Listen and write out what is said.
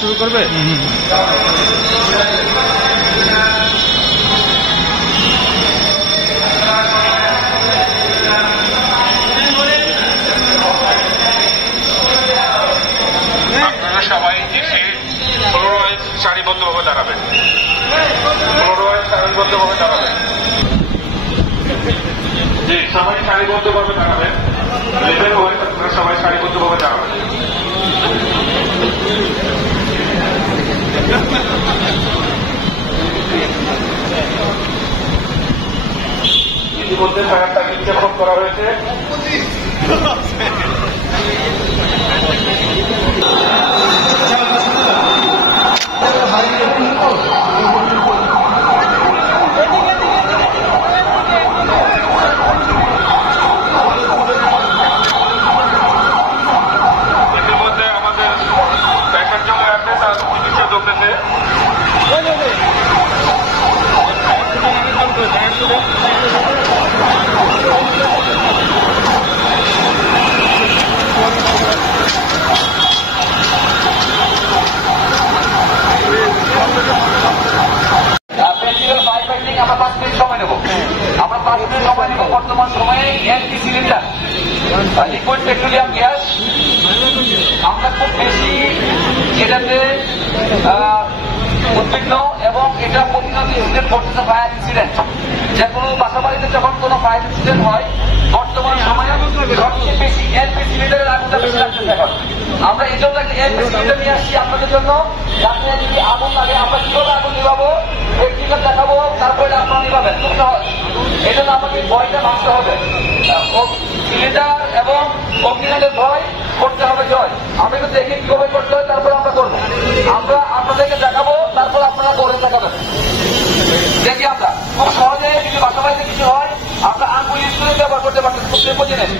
শুরু করবে। আপনারা সবাই এসে ফ্লোরওয়াইজ সারিবদ্ধভাবে দাঁড়াবেন, ফ্লোরওয়াইজ সারিবদ্ধভাবে দাঁড়াবেন। জি, সবাই সারিবদ্ধভাবে দাঁড়াবেন, লেভেল ওয়াইজ আপনারা সবাই সারিবদ্ধভাবে দাঁড়াবেন। ইতিমধ্যে ফায়ার সার্ভিস স্থাপন করা হয়েছে। ইতিমধ্যে আমাদের দেখার জন্য আছে, তার চিকিৎসা চলতেছে। আমরা 5 মিনিট সময় নেব, বর্তমান সময়ে LP cylinder, liquid petroleum gas, আমরা খুব বেশি এটাতে উদ্বিগ্ন এবং এটা প্রতিনিয়ত ইনসিডেন্ট ঘটছে, ফায়ার ইনসিডেন্ট। যে কোনো বাসা বাড়িতে যখন কোনো ফায়ার ইনসিডেন্ট হয় বর্তমান সময়ে সবচেয়ে বেশি এলপি সিলিন্ডারের আগুনটা বেশি লাগতেছে এখন। আমরা এই জন্য একটা এলপি সিলিন্ডার নিয়ে আসছি আপনাদের জন্য, যাতে যদি আগুন লাগে আমরা কিভাবে আগুন নিভাবো, প্র্যাকটিক্যাল দেখাবো, তারপরে আপনারা নিভাবেন, খুব সহজ। এই জন্য আমাকে ভয়টা ভাঙতে হবে, সিলিন্ডার এবং অগ্নিকাণ্ডের ভয় করতে হবে জয়। আমরা একটু দেখি কিভাবে করতে হয়, তারপরে আমরা করবো। আমরা আপনাদেরকে দেখাবো, তারপর আপনারা করে দেখাবেন। দেখি আমরা খুব সহজে যদি বাসা বাড়িতে কিছু হয় আমরা আঙ্গুল ইউজ করে ব্যবহার করতে পারতেন, খুব সিম্পল জিনিস।